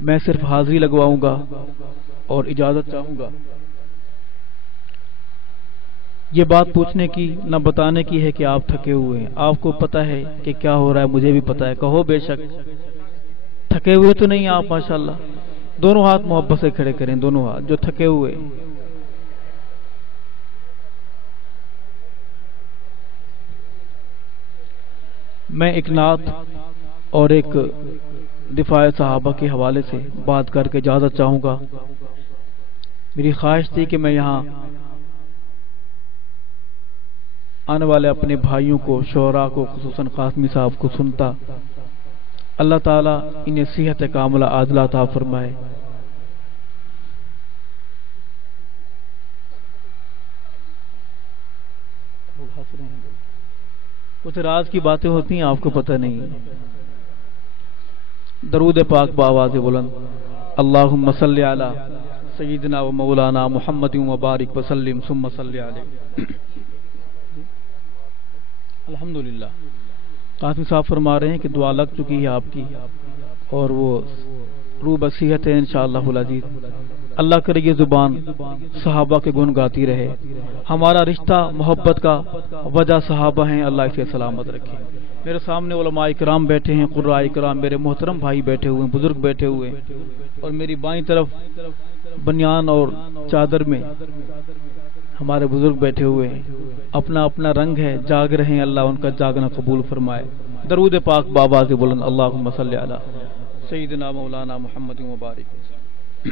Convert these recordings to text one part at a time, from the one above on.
میں صرف حاضری لگواؤں گا اور اجازت چاہوں گا۔ یہ بات پوچھنے کی نہ بتانے کی ہے کہ آپ تھکے ہوئے ہیں۔ آپ کو پتہ ہے کہ کیا ہو رہا ہے، مجھے بھی پتہ ہے، کہو بے شک تھکے ہوئے تو نہیں آپ ماشاءاللہ؟ دونوں ہاتھ محبت سے کھڑے کریں، دونوں ہاتھ جو تھکے ہوئے۔ میں ایک نعت اور ایک دفاع صحابہ کے حوالے سے بات کر کے اجازت چاہوں گا۔ میری خواہش تھی کہ میں یہاں آنے والے اپنے بھائیوں کو، شعراء کو، خصوصاً قاسمی صاحب کو سنتا۔ اللہ تعالیٰ انہیں صحت کاملہ عاجلہ عطا فرمائے۔ کچھ راز کی باتیں ہوتی ہیں، آپ کو پتہ نہیں۔ درود پاک بآواز بلند، اللہم صلی علی سیدنا و مولانا محمد و بارک وسلم ثم صلی علیہ۔ الحمدللہ قاسم صاحب فرما رہے ہیں کہ دعا لگ چکی ہے آپ کی اور وہ روح بصیحت ہے انشاءاللہ العزیز۔ اللہ کرے یہ زبان صحابہ کے گن گاتی رہے۔ ہمارا رشتہ محبت کا وجہ صحابہ ہیں، اللہ اسے سلامت رکھے۔ میرے سامنے علماء کرام بیٹھے ہیں، قراء کرام، میرے محترم بھائی بیٹھے ہوئے ہیں، بزرگ بیٹھے ہوئے ہیں، اور میری بائیں طرف بنیان اور چادر میں ہمارے بزرگ بیٹھے ہوئے ہیں۔ اپنا اپنا رنگ ہے، جاگ رہے ہیں، اللہ ان کا جاگنا قبول فرمائے۔ درود پاک بآواز بلند، اللہم صلی علی سیدنا مولانا محمد و بارک۔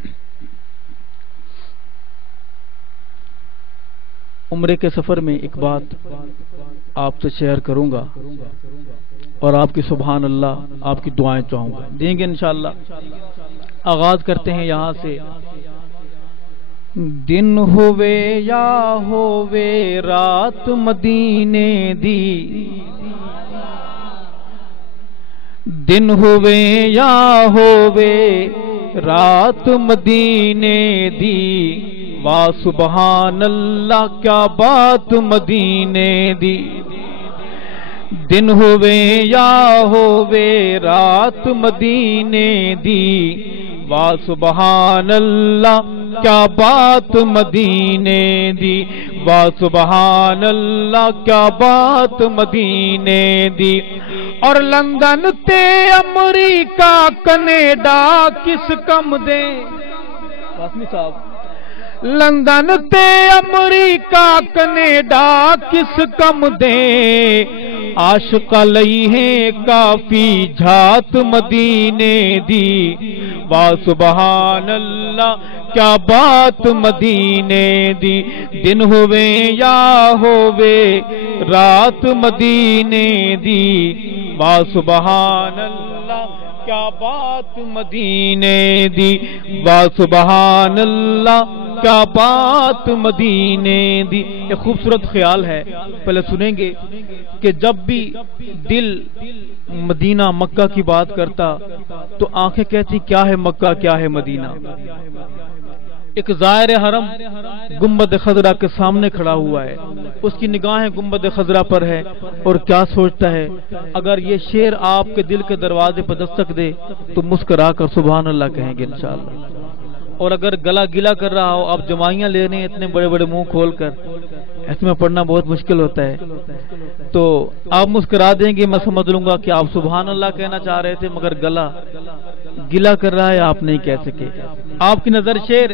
عمرے کے سفر میں ایک بات آپ سے شیئر کروں گا اور آپ کی سبحان اللہ، آپ کی دعائیں چاہوں گا، دیں گے انشاءاللہ۔ آغاز کرتے ہیں یہاں سے۔ دن ہوئے یا ہوئے رات مدینے دی، دن ہوئے یا ہوئے رات مدینے دی، وا سبحان اللہ کیا بات مدینے دی۔ دن ہوئے یا ہوئے رات مدینے دی، وا سبحان اللہ کیا بات مدینے دی، وا سبحان اللہ کیا بات مدینے دی۔ اور لندن تے امریکہ کینیڈا کس کم دے، قاسمی صاحب، لندن تے امریکہ کینیڈا کس کم دے، عاشق لئی ہے کافی جھات مدینے دی، وا سبحان اللہ کیا بات مدینے دی۔ دن ہوئے یا ہوئے رات مدینے دی، وا سبحان اللہ کیا بات مدینے دی، وا سبحان اللہ کیا بات مدینے دی۔ ایک خوبصورت خیال ہے، پہلے سنیں گے کہ جب بھی دل مدینہ مکہ کی بات کرتا تو آنکھیں کہتی کیا ہے مکہ، کیا ہے مدینہ۔ ایک زائر حرم گنبد خضرا کے سامنے کھڑا ہوا ہے، اس کی نگاہیں گنبد خضرا پر ہے اور کیا سوچتا ہے۔ اگر یہ شعر آپ کے دل کے دروازے پر دستک دے تو مسکرا کر سبحان اللہ کہیں گے انشاءاللہ۔ اور اگر گلا گلا کر رہا ہو، آپ جمائیاں لے رہے ہیں اتنے بڑے بڑے منہ کھول کر، اس میں پڑھنا بہت مشکل ہوتا ہے، تو آپ مسکرا دیں گے، میں سمجھ لوں گا کہ آپ سبحان اللہ کہنا چاہ رہے تھے، مگر گلا گلا کر رہا ہے، آپ نہیں کہہ سکے۔ آپ کی نظر شعر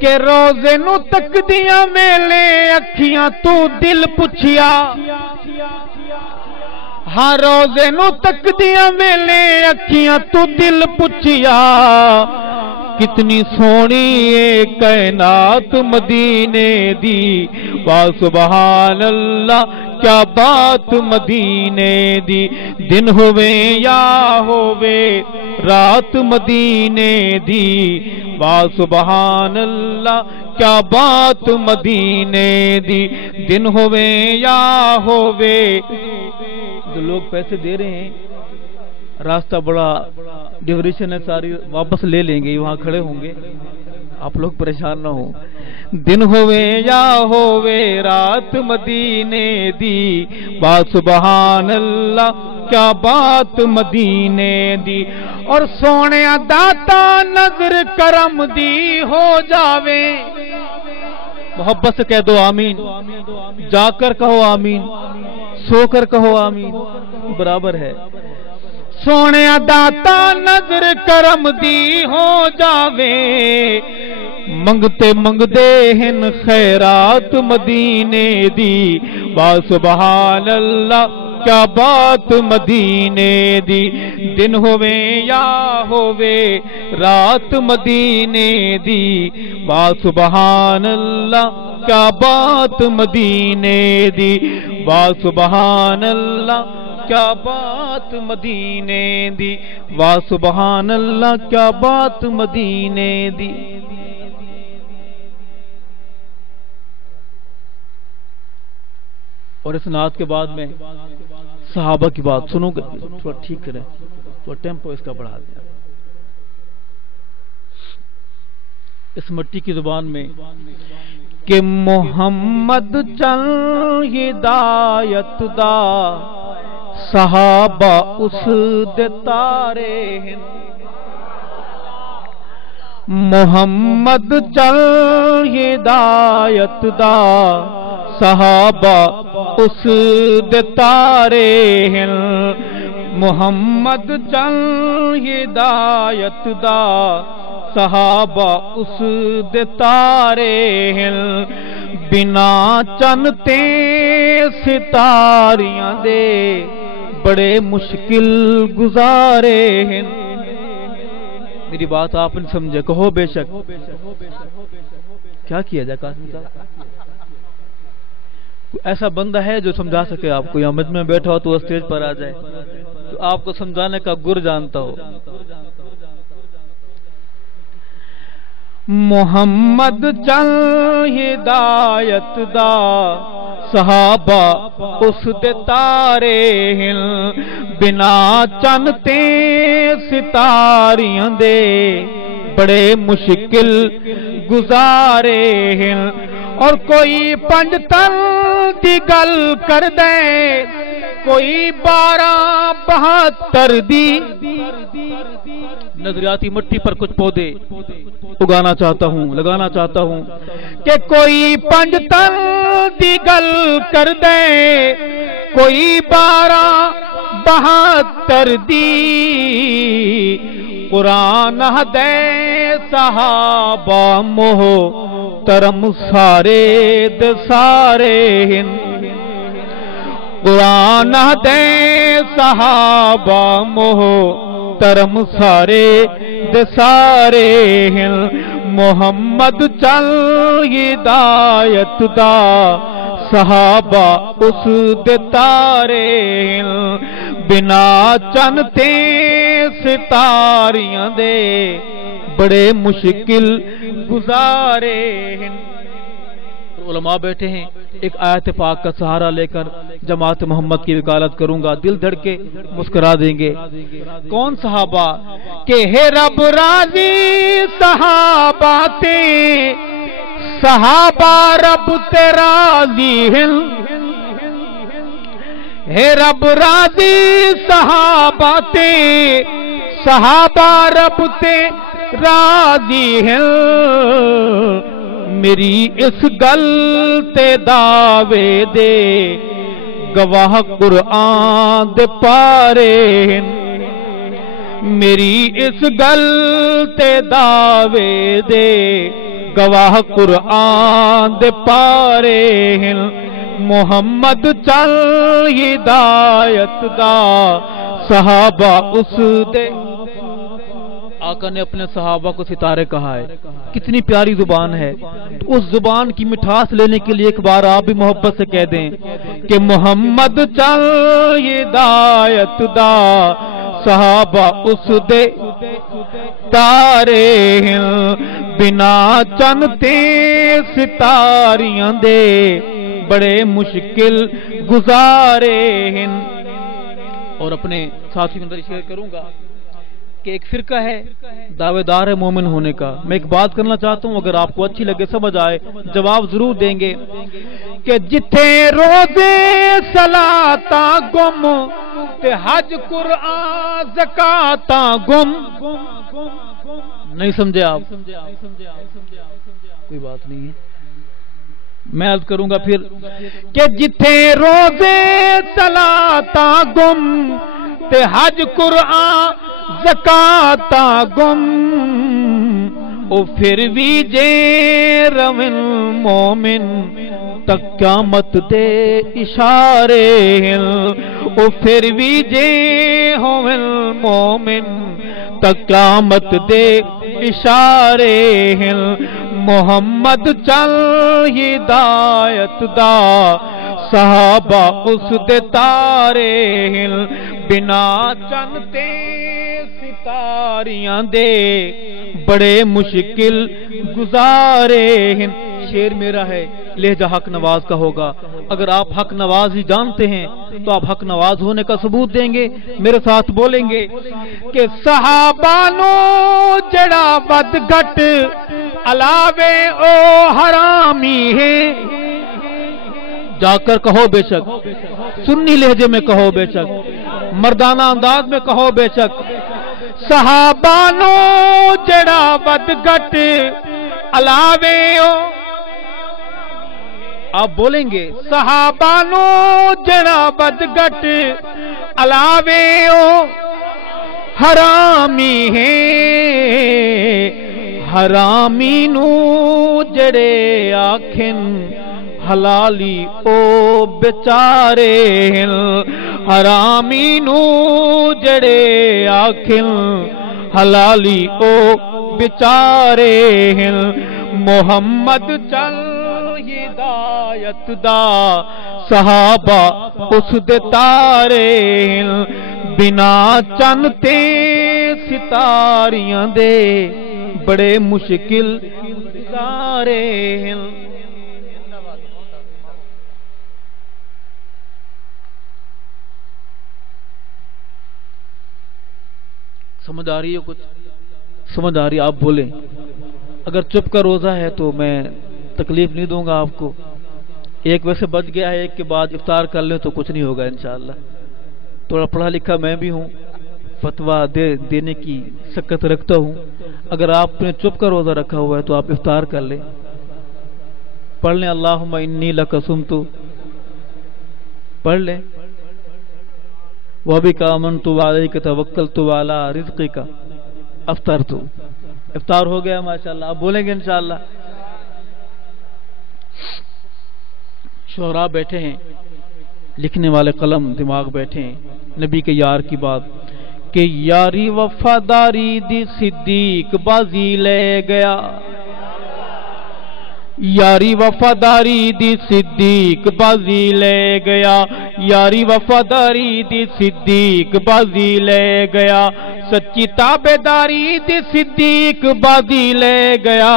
کہ روزے نو تک دیاں میلے اکھیاں تو دل پچھیا، ہاں روزے نو تک دیاں میلے اکھیاں تو دل پچھیا، کتنی سونی اے کائنات مدینے دی، وا سبحان اللہ کیا بات مدینے دی۔ دن ہوئے یا ہوئے رات مدینے دی، وا سبحان اللہ کیا بات مدینے دی۔ دن ہوئے یا ہوئے، جو لوگ پیسے دے رہے ہیں راستہ بڑا ڈیوریشن ہے، ساری واپس لے لیں گے، وہاں کھڑے ہوں گے، آپ لوگ پریشان نہ ہوں۔ دن ہوئے یا ہوئے رات مدینے دی، وا سبحان اللہ کیا بات مدینے دی۔ اور سونے داتا نظر کرم دی ہو جاوے. محبت سے کہہ دو آمین. جا کر کہو آمین, سو کر کہو آمین, برابر ہے. سونے داتا نظر کرم دی ہو جاوے, منگتے منگتے ہن خیرات مدینے دی. با سبحان اللہ کیا بات مدینے دی. دن ہووے یا ہووے رات مدینے دی. با سبحان اللہ کیا بات مدینے دی. با سبحان اللہ کیا بات مدینے دی. وا سبحان اللہ کیا بات مدینے دی. اور اس نعت کے بعد میں صحابہ کی بات سنو گے, تھوڑا ٹھیک کریں, تھوڑا ٹیمپو اس کا بڑھا دیں. اس مٹی کی زبان میں کہ محمد چل ہدایت دا صحابہ اس دے تارے ہیں. محمد چل ہدایت دا صحابہ اس دے تارے ہیں. محمد چل ہدایت دا صحابہ اس دے تارے ہیں. بنا چن تے ستاریاں دے بڑے مشکل گزارے ہیں. میری بات آپ نے سمجھے, کہو بے شک. کیا کیا جائے قاسم صاحب؟ ایسا بندہ ہے جو سمجھا سکے آپ کو, یا مجھ میں بیٹھا ہو تو وہ اسٹیج پر آ جائے تو آپ کو سمجھانے کا گر جانتا ہو. محمد چل ہدایت دا صحابہ اس دے تارے ہیں. بنا چن تے ستاریاں دے بڑے مشکل گزارے ہیں. اور کوئی پنج تن دی گل کر دے, کوئی 12-72 دی. نظریاتی مٹی پر کچھ پودے اگانا چاہتا ہوں, لگانا چاہتا ہوں کہ کوئی پنج تن دی گل کر دے, کوئی 12-72 دی. قرآن دے صحابہ موہ ترم سارے دے سارے ہیں. قرآن دے صحابہ موہ ترم سارے دے سارے ہیں. محمد چل ہدایت دا صحابہ اس دے تارے ہیں. بنا چن تے ستاریاں دے بڑے مشکل گزارے ہیں. علماء بیٹھے ہیں, ایک آیت پاک کا سہارا لے کر جماعت محمد کی وکالت کروں گا, دل دھڑ کے مسکرا دیں گے. کون صحابہ؟ کہ ہے رب راضی صحابہ تے, صحابہ رب تے راضی ہیں. ہے رب راضی صحابہ تے, صحابہ رب تے راضی ہیں. میری اس گل تے دعوے دے گواہ قرآن دے پارے ہیں. میری اس گل تے دعوے دے گواہ قرآن دے پارے ہیں. محمد چل ہدایت دا صحابہ اس دے. آقا نے اپنے صحابہ کو ستارے کہا ہے, کتنی پیاری زبان ہے. تو اس زبان کی مٹھاس لینے کے لیے ایک بار آپ بھی محبت سے کہہ دیں کہ محمد چل ہدایت دا صحابہ اس دے تارے ہیں. بنا چن تے ستاریاں دے بڑے مشکل گزارے ہیں. اور اپنے ساتھی اندر شیئر کروں گا کہ ایک فرقہ ہے دعوے دار ہے مومن ہونے کا. میں ایک بات کرنا چاہتا ہوں, اگر آپ کو اچھی لگے سمجھ آئے جواب ضرور دیں گے کہ جتھے روزے صلاتا گم تے حج قرآن زکاتاں گم. نہیں سمجھے آپ؟ کوئی بات نہیں ہے، میں عرض کروں گا پھر کہ جتھے روزے صلاتاں گم تے حج قرآن زکاتاں گم، او پھر بھی جے روین مومن تک قیامت دے اشارے ہیں، او پھر بھی جے ہوون مومن تک قیامت دے اشارے ہیں. محمد چل ہدایت دا صحابہ اس دے تارے ہیں، بنا چن تے ستاریاں دے بڑے مشکل گزارے ہیں. شعر میرا ہے، لہجہ حق نواز کا ہوگا. اگر آپ حق نواز ہی جانتے ہیں تو آپ حق نواز ہونے کا ثبوت دیں گے. میرے ساتھ بولیں گے کہ صحابانو جڑا بد گھٹ علاوے او حرامی ہے. جا کر کہو بے شک، سنی لہجے میں کہو بے شک، مردانہ انداز میں کہو بے شک. صحابانو جڑا بد گھٹ علاوے او، آپ بولیں گے صحابانو جڑا بد گھٹ علاوے او حرامی ہے. حرامی نو جڑے آکھن حلالی او بیچارے ہیں. حرامی نو جڑے آکھن حلالی او بیچارے ہیں. محمد چل ہدایت دا صحابہ اس دے تارے ہیں، بنا چن تے ستاریاں دے بڑے مشکل گزارے ہیں. سمجھ آ رہی ہے؟ کچھ سمجھ آ رہی ہے؟ آپ بولیں. اگر چپ کا روزہ ہے تو میں تکلیف نہیں دوں گا آپ کو. ایک ویسے بچ گیا ہے، ایک کے بعد افطار کر لیں تو کچھ نہیں ہوگا انشاءاللہ. تھوڑا پڑھا لکھا میں بھی ہوں، فتویٰ دینے کی سکت رکھتا ہوں. اگر آپ نے چپ کا روزہ رکھا ہوا ہے تو آپ افطار کر لیں، پڑھ لیں اللہم انی لک صمت، پڑھ لیں. وَبِكَ آمَنْتُ وَعَلَيْكَ تَوَكَّلْتُ وَعَلَىٰ رِزْقِكَ أَفْطَرْتُ. افطار ہو گیا ماشاءاللہ. آپ بولیں گے انشاءاللہ. شعراء بیٹھے ہیں، لکھنے والے قلم دماغ بیٹھے ہیں. نبی کے یار کی بات کہ یاری وفاداری دی صدیق بازی لے گیا. یاری وفاداری دی صدیق بازی لے گیا. یاری وفاداری دی صدیق بازی لے گیا. سچی تابعداری دی صدیق بازی لے گیا.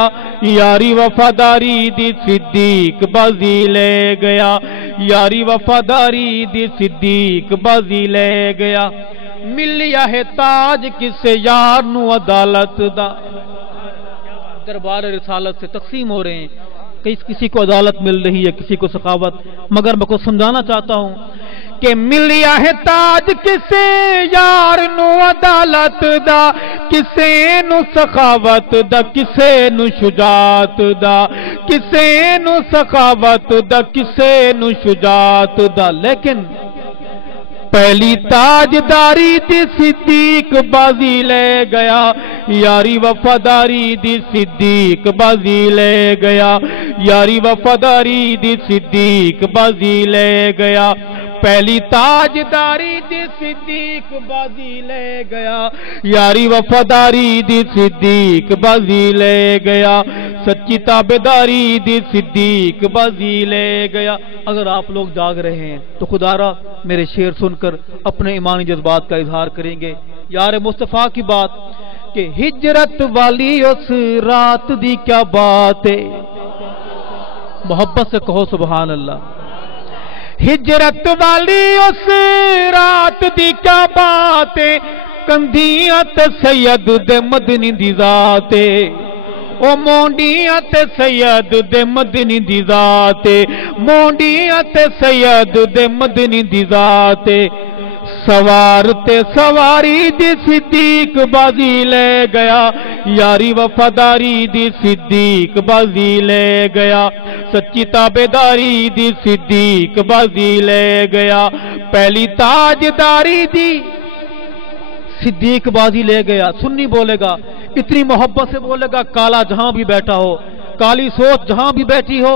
یاری وفاداری دی صدیق بازی لے گیا. یاری وفاداری دی صدیق بازی لے گیا. ملیا ہے تاج کسے یار نو عدالت دا. دربار رسالت سے تقسیم ہو رہے ہیں، کسی کو عدالت مل رہی ہے، کسی کو سخاوت. مگر میں کو سمجھانا چاہتا ہوں کہ ملیا ہے تاج کسے یار نو عدالت دا، کسے نو سخاوت دا، کسے نو شجاعت دا، کسے نو سخاوت دا، کسے نو شجاعت دا. لیکن پہلی تاجداری دی صدیق بازی لے گیا. یاری وفاداری دی صدیق بازی لے گیا. یاری وفاداری دی صدیق بازی لے گیا. پہلی تاجداری دی صدیق بازی لے گیا. یاری وفاداری دی صدیق بازی لے گیا. سچی تابعداری دی صدیق بازی لے گیا. اگر آپ لوگ جاگ رہے ہیں تو خدا را میرے شعر سن کر اپنے ایمانی جذبات کا اظہار کریں گے. یار مصطفیٰ کی بات کہ ہجرت والی اس رات دی کیا بات ہے. محبت سے کہو سبحان اللہ. ہجرت والی اس رات دی کیا بات ہے، کندیاں تے سید دے مدنی دی ذات ہے. او مونڈیاں تے سید دے مدنی دی ذات ہے. مونڈیاں تے سید دے مدنی دی ذات ہے. سوارتے سواری دی صدیق بازی لے گیا، یاری وفاداری دی صدیق بازی لے گیا، سچی تابیداری دی صدیق بازی لے گیا، پہلی تاجداری دی صدیق بازی لے گیا۔ سنی بولے گا، اتنی محبت سے بولے گا، کالا جہاں بھی بیٹھا ہو، کالی سوچ جہاں بھی بیٹھی ہو،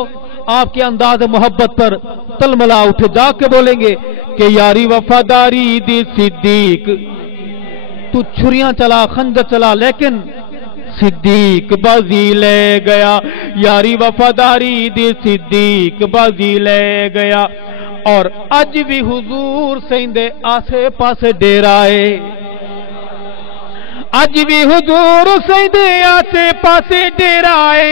آپ کے انداز محبت پر تلملا اٹھے، جا کے بولیں گے کہ یاری وفاداری دی صدیق، تو چھریاں چلا خنجر چلا لیکن صدیق بازی لے گیا، یاری وفاداری دی صدیق بازی لے گیا۔ اور اج بھی حضور سیندے آسے پاسے ڈیرائے، اج بھی حضور سیندے آسے پاسے ڈیرائے،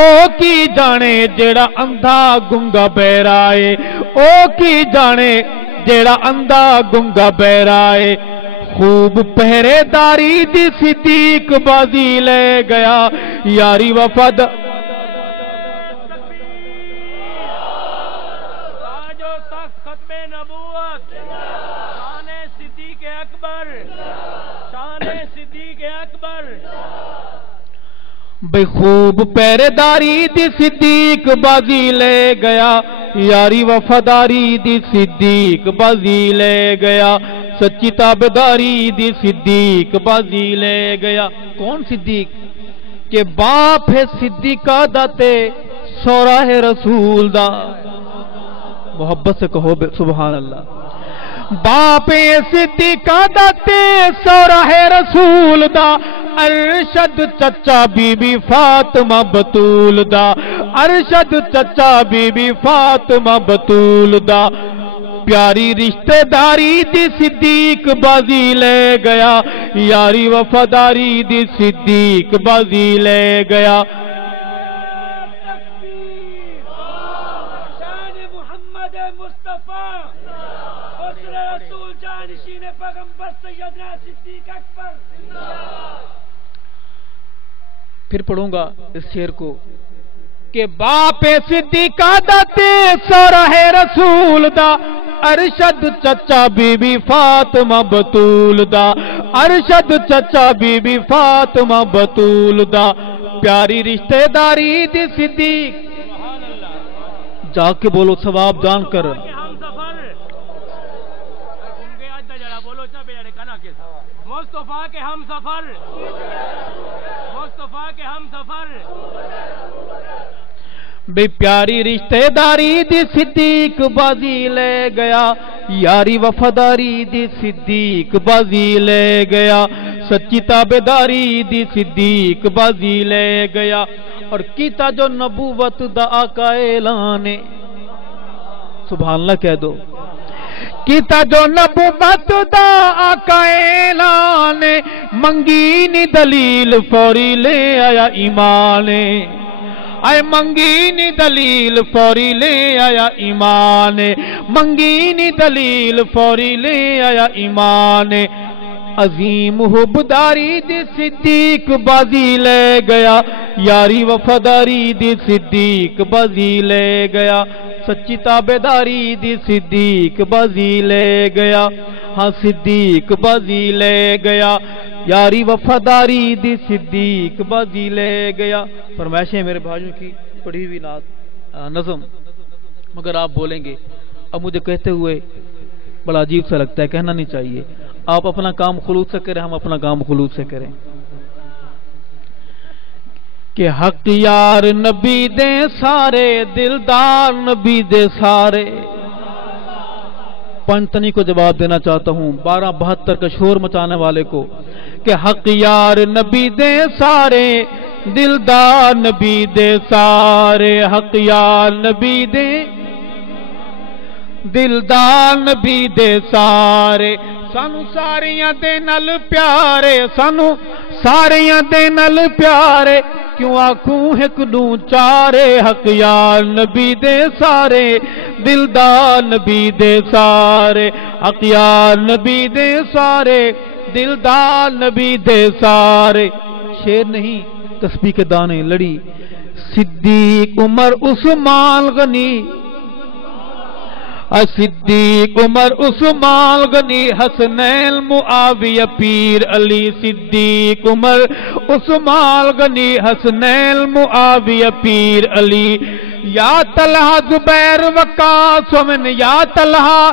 او کی جانے جیڑا اندھا گنگا بہرائے، او کی جانے جیڑا اندھا گنگا بہرائے، خوب پہرے داری دی صدیق بازی لے گیا، یاری وفاد بے خوب پہرے داری دی صدیق بازی لے گیا، یاری وفاداری دی صدیق بازی لے گیا، سچی تابداری دی صدیق بازی لے گیا۔ کون صدیق؟ کہ باپ ہے صدیقہ دا تے سورا ہے رسول دا، محبت سے کہو سبحان اللہ، باپ ہے صدیقہ دا تے سورا ہے رسول دا، ارشد چچا بی بی فاطمہ بطول دا، ارشد چچا بی بی فاطمہ بطول دا، پیاری رشتہ داری دی صدیق بازی لے گیا، یاری وفاداری دی صدیق بازی لے گیا۔ شان محمد مصطفیٰ حسن رسول جانشین پیغمبر سیدنا صدیق اکبر۔ پھر پڑھوں گا اس شعر کو کہ باپ صدیقہ دا تے سورا ہے رسول دا، ارشد چچا بی بی فاطمہ بطول دا، ارشد چچا بی بی فاطمہ بطول دا، پیاری رشتہ داری دی صدیق، جا کے بولو ثواب جان کر، مصطفیٰ کے ہم سفر، مصطفیٰ کے ہم سفر، بے پیاری رشتہ داری دی صدیق بازی لے گیا، یاری وفاداری دی صدیق بازی لے گیا، سچی تابداری دی صدیق بازی لے گیا، اور کیتا جو نبوت دا آقا اعلان، سبحان اللہ کہہ دو، کیتا جو نبوت دا آقا اعلان، منگی نی دلیل فوری لے آیا ایمان، اے منگی نی دلیل فوری لے آیا ایمان، منگی نی دلیل فوری لے آیا ایمان، عظیم حبداری دی صدیق بازی لے گیا، یاری وفاداری دی صدیق بازی لے گیا، سچی تابیداری دی صدیق بازی لے گیا، ہاں صدیق بازی لے گیا، یاری وفاداری دی صدیق بازی لے گیا۔ فرمائشیں میرے بھائیوں کی پڑھی ہوئی نظم، مگر آپ بولیں گے اب مجھے کہتے ہوئے بڑا عجیب سا لگتا ہے، کہنا نہیں چاہیے، آپ اپنا کام خلوص سے کریں، ہم اپنا کام خلوص سے کریں، کہ حق یار نبی دے سارے، دلدار نبی دے سارے۔ پنتنی کو جواب دینا چاہتا ہوں 1272 کا شور مچانے والے کو، کہ حق یار نبی دے سارے، دلدار نبی دے سارے، حق یار نبی دے دلدار نبی دے سارے، سانو ساریاں دے نال پیارے، سانو ساریاں دے نال پیارے، کیوں آکھوں ایک نو چارے، حق یار نبی دے سارے، دلدار نبی دے سارے، حق یار نبی دے سارے، دلدار نبی دے سارے۔ شعر نہیں تسبیح کے دانے لڑی، صدیق عمر عثمان غنی، صدیق عمر عثمان غنی حسنین معاویہ پیر علی صدیق عمر عثمان غنی حسنین معاویہ پیر علی یا طلحہ زبیر وقاص ومن یا طلحہ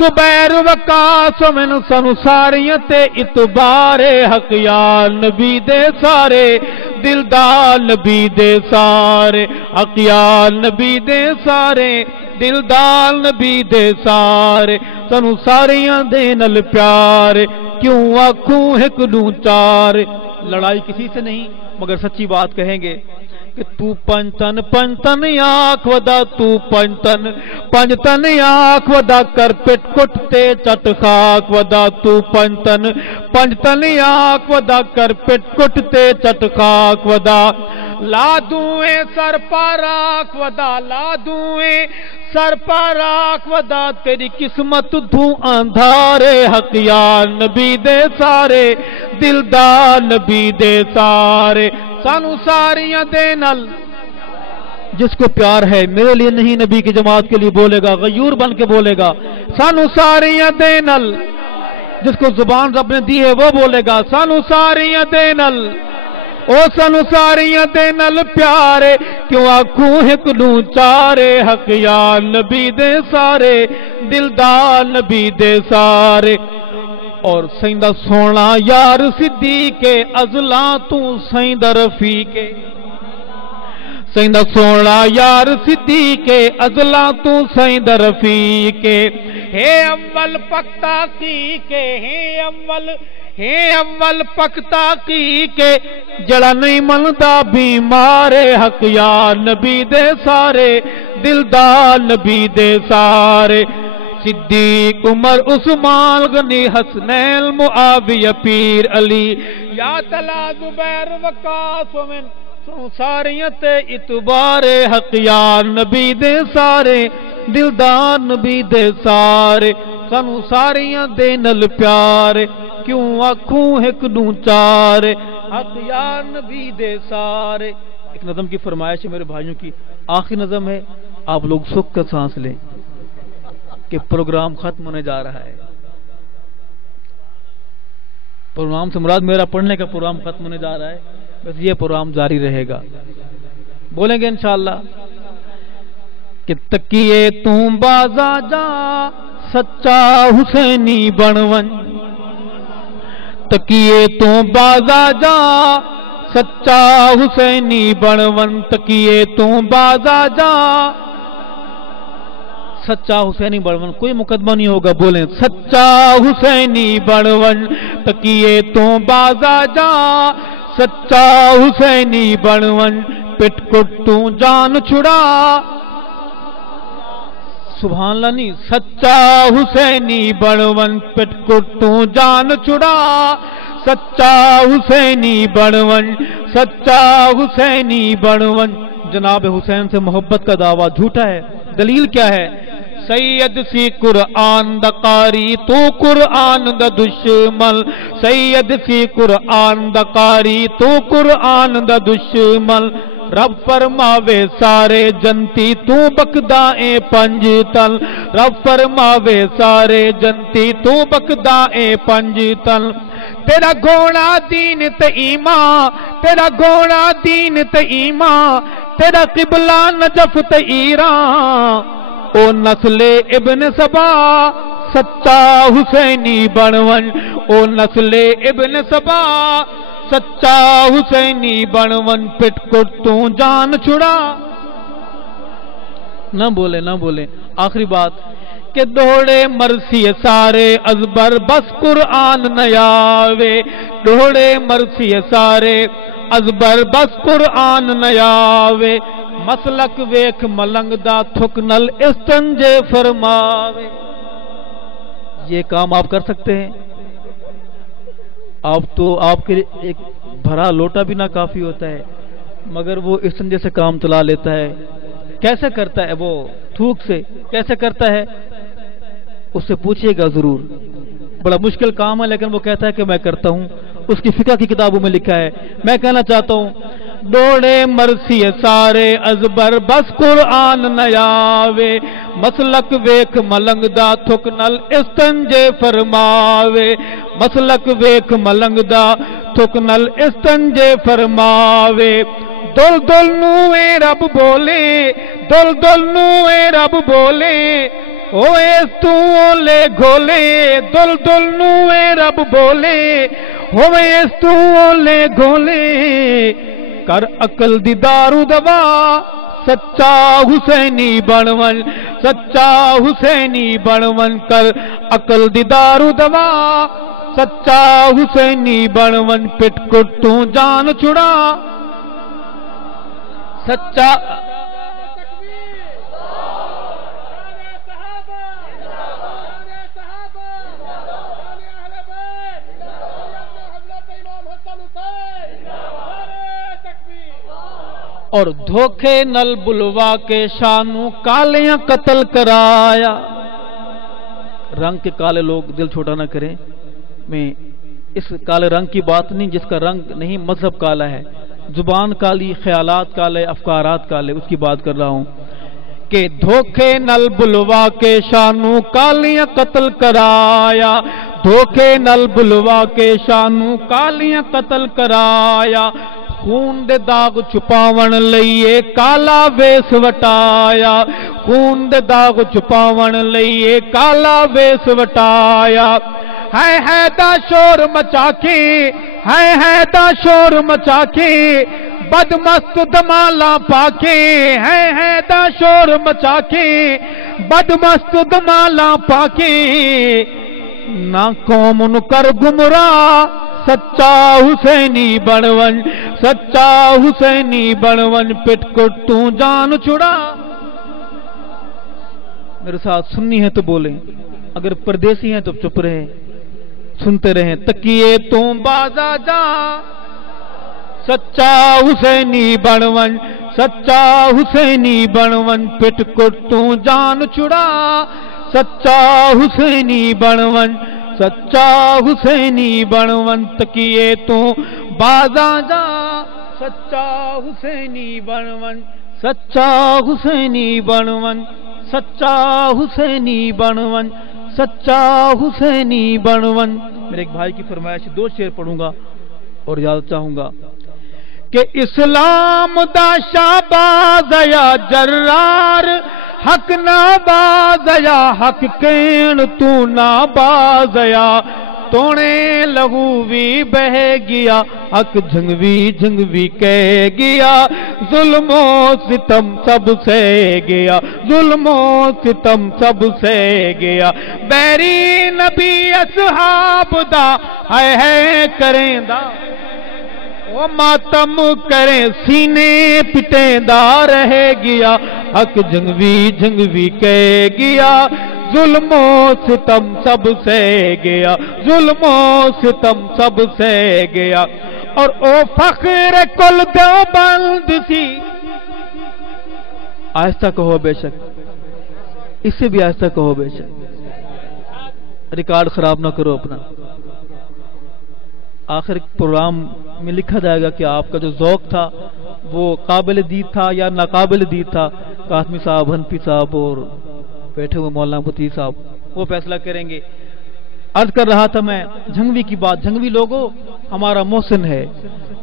زبیر وقاص ومن سنساریت اتبار حق یا نبی دے سارے دلدار نبی دے سارے حق یا نبی دے سارے دلدار نبی دے سارے سنو ساریاں دے نل پیارے کیوں آنکھوں ایک نو چارے. لڑائی کسی سے نہیں مگر سچی بات کہیں گے کہ تو پنجتن پنجتن آنکھ ودا تو پنجتن پنجتن آنکھ ودا کر پٹ کٹتے چٹ خاک ودا تو پنجتن پنجتن آنکھ ودا کر پٹ کٹتے چٹ خاک ودا لا دوئیں سر پر آنکھ ودا لا دوئیں سر پر آنکھ ودا تیری قسمت دھوں اندھارے حق یا نبی دے سارے دلدار نبی دے سارے سانو ساریاں دے نل. جس کو پیار ہے میرے لیے نہیں نبی کی جماعت کے لیے بولے گا غیور بن کے بولے گا سانو ساریاں دے نل. جس کو زبان رب نے دی ہے وہ بولے گا سانو ساریاں دے نل او سانو ساریاں دے نل پیارے کیوں آنکھوں ایک نو چارے حق یا نبی دے سارے دلدار نبی دے سارے. اور سیندہ سونا یار صدیق ازلاں تو سیندہ رفیق سیندہ سونا یار صدیق ازلاں تو سیندہ رفیق ہے اول پکتا کی کے ہے اول پکتا کی کے جڑا نہیں مندا بیمار حق یا نبی دے سارے دلدار نبی دے سارے. صدیق عمر عثمان غنی حسنین معاویہ پیر علی یا طلحہ زبیر وقاص ومن ساریت اتبار حق یا نبی دے سارے دلدار نبی دے سارے سانو ساریاں دے نل پیارے کیوں آنکھوں ایک نو چارے حق یا نبی دے سارے. ایک نظم کی فرمائش ہے میرے بھائیوں کی آخری نظم ہے آپ لوگ سکھ کا سانس لیں کہ پروگرام ختم ہونے جا رہا ہے. پروگرام سے مراد میرا پڑھنے کا پروگرام ختم ہونے جا رہا ہے بس یہ پروگرام جاری رہے گا بولیں گے انشاءاللہ کہ تکیے توں بازا جا سچا حسینی بنون تکیے توں بازا جا سچا حسینی بنون تکیے توں بازا جا سچا حسینی بڑون. کوئی مقدمہ نہیں ہوگا بولیں سچا حسینی بڑون تکیے تو بازا جا سچا حسینی بڑون پٹ کٹ تو جان چھڑا سبحان اللہ نہیں سچا حسینی بڑون پٹ کٹ تو جان چھڑا سچا حسینی بڑون سچا حسینی بڑون. جناب حسین سے محبت کا دعویٰ جھوٹا ہے. دلیل کیا ہے؟ سید سی قرآن دا قاری تو قرآن دا دشمن سید سی قرآن دا قاری تو قرآن دا دشمن رب فرماوے سارے جنتی تو بکدا اے پنج تل رب فرماوے سارے جنتی تو بکدا اے پنج تل. تیرا گھوڑا دین تے ایمان تیرا گھوڑا دین تے ایمان تیرا قبلہ نجف تے ایران او نسل ابن سبا سچا حسینی بنون او نسل ابن سبا سچا حسینی بنون پٹ کٹ تو جان چھڑا. نہ بولے آخری بات کہ دوڑے مرسی سارے ازبر بس قرآن نیاوے دوڑے مرسی سارے ازبر بس قرآن نیاوے مسلک ویکھ ملنگ دا تھک نل استنجے فرماوے. یہ کام آپ کر سکتے ہیں؟ آپ کے ایک بھرا لوٹا بھی نہ کافی ہوتا ہے مگر وہ استنجے سے کام چلا لیتا ہے. کیسے کرتا ہے وہ؟ تھوک سے. کیسے کرتا ہے اس سے پوچھئے گا ضرور. بڑا مشکل کام ہے لیکن وہ کہتا ہے کہ میں کرتا ہوں. اس کی فقہ کی کتابوں میں لکھا ہے. میں کہنا چاہتا ہوں ڈوڑے مرسی سارے ازبر بس قرآن نیاوے مسلک ویک ملنگ دا تھک نل استنجے فرماوے مسلک ویک ملنگ دا تھک نل استنجے فرماوے دل دل نوے رب بولے دل دل نوے رب بولے اوے تو لے گھولے دل دل نوے رب بولے ہوئے تو لے گھولے کر عقل دی دارو دوا سچا حسینی بنون سچا حسینی بنون کر عقل دی دارو دوا سچا حسینی بنون پٹ کٹ تو جان چھڑا سچا اور دھوکے نل بلوا کے شانوں کالیاں قتل کرایا رنگ کے کالے لوگ دل چھوٹا نہ کریں میں اس کالے رنگ کی بات نہیں جس کا رنگ نہیں مذہب کالا ہے زبان کالی خیالات کالے افکارات کالے اس کی بات کر رہا ہوں کہ دھوکے نل بلوا کے شانوں کالیاں قتل کرایا دھوکے نل بلوا کے شانوں کالیاں قتل کرایا خون دے داغ چھپاون لئیے کالا ویس وٹایا خون دے داغ چھپاون لئیے کالا ویس وٹایا ہے دا شور مچا کے ہے دا شور مچا کے بدمست دمالا پاکے ہے دا شور مچا کے بدمست دمالا پاکے نہ قوم نو کر گمراہ سچا حسینی بنون سچا حسینی بنون پٹ کٹ تو جان چھڑا میرے ساتھ سننی ہے تو بولیں اگر پردیسی ہیں تو چپ رہے سنتے رہیں تکیے تو بازا جا سچا حسینی بنون سچا حسینی بنون پٹ کٹ تو جان چھڑا سچا حسینی بنون سچا حسینی بنون تکیے تو بازا جا سچا حسینی بنون سچا حسینی بنون سچا حسینی بنون سچا حسینی بنون میرے ایک بھائی کی فرمائش 2 شعر پڑھوں گا اور اجازت چاہوں گا کہ اسلام دا شہباز یا جرار حق ناباز یا حق کین تو ناباز یا تونے لہو بھی بہ گیا حق جھنگوی جھنگوی کہہ گیا ظلم و ستم سب سے گیا ظلم و ستم سب سے گیا بیری نبی اصحاب دا ہے کریں دا وہ ماتم کریں سینے پٹیں دا رہ گیا حق جھنگوی جھنگوی کہہ گیا ظلم و ستم سب سے گیا ظلم و ستم سب سے گیا اور او فخر کل دیوبند سی آہستہ کہو بے شک اس سے بھی آہستہ کہو بے شک ریکارڈ خراب نہ کرو اپنا آخر پروگرام میں لکھا جائے گا کہ آپ کا جو ذوق تھا وہ قابل دید تھا یا ناقابل دید تھا قاسمی صاحب حنفی صاحب اور بیٹھے ہوئے مولانا مفتی صاحب وہ فیصلہ کریں گے عرض کر رہا تھا میں جھنگوی کی بات جھنگوی لوگوں ہمارا محسن ہے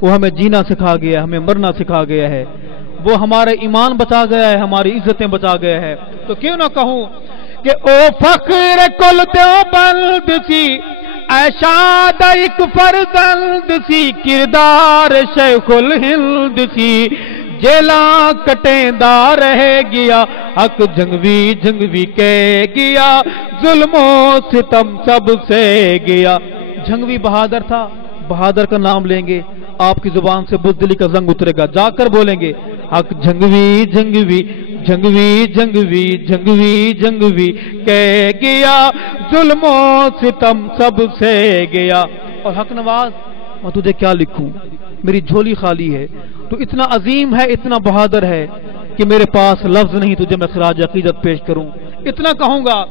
وہ ہمیں جینا سکھا گیا ہمیں مرنا سکھا گیا ہے وہ ہمارے ایمان بچا گیا ہے ہماری عزتیں بچا گیا ہے تو کیوں نہ کہوں کہ او فخر کل دیوبند سی اشاد ایک فرزند سی کردار شیخ الہند سی جیلا کٹیں دا رہ گیا حق جھنگوی جھنگوی کہہ گیا ظلم و ستم سب سے گیا جھنگوی بہادر تھا بہادر کا نام لیں گے آپ کی زبان سے بزدلی کا زنگ اترے گا جا کر بولیں گے حق جھنگوی جھنگوی جھنگوی جھنگوی جھنگوی جھنگوی کہہ گیا ظلم و ستم سب سے گیا اور حق نواز میں تجھے کیا لکھوں میری جھولی خالی ہے تو اتنا عظیم ہے اتنا بہادر ہے کہ میرے پاس لفظ نہیں تجھے میں خراج عقیدت پیش کروں اتنا کہوں گا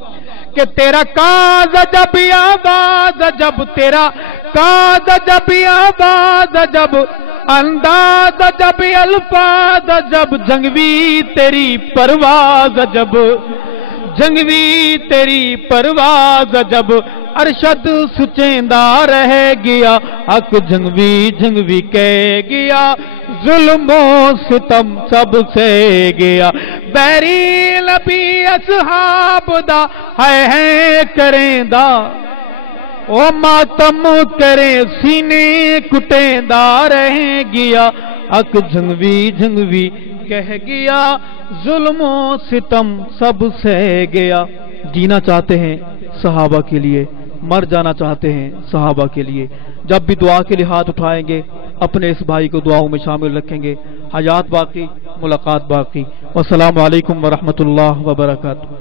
کہ تیرا کاز جب آواز جب تیرا کاز جب آواز جب انداز جب الفاظ جب جنگوی تیری پرواز جب جنگوی تیری پرواز جب ارشد سچیندہ رہ گیا حق جنگوی جنگوی کہہ گیا ظلم و ستم سب سے گیا بیری نبی اصحاب دا ہے کریں دا او ماتم کرے سینے کٹیندہ رہ گیا حق جنگوی جنگوی کہہ گیا ظلم و ستم سب سے گیا جینا چاہتے ہیں صحابہ کے لیے مر جانا چاہتے ہیں صحابہ کے لیے جب بھی دعا کے لیے ہاتھ اٹھائیں گے اپنے اس بھائی کو دعاؤں میں شامل رکھیں گے حیات باقی ملاقات باقی والسلام علیکم ورحمۃ اللہ وبرکاتہ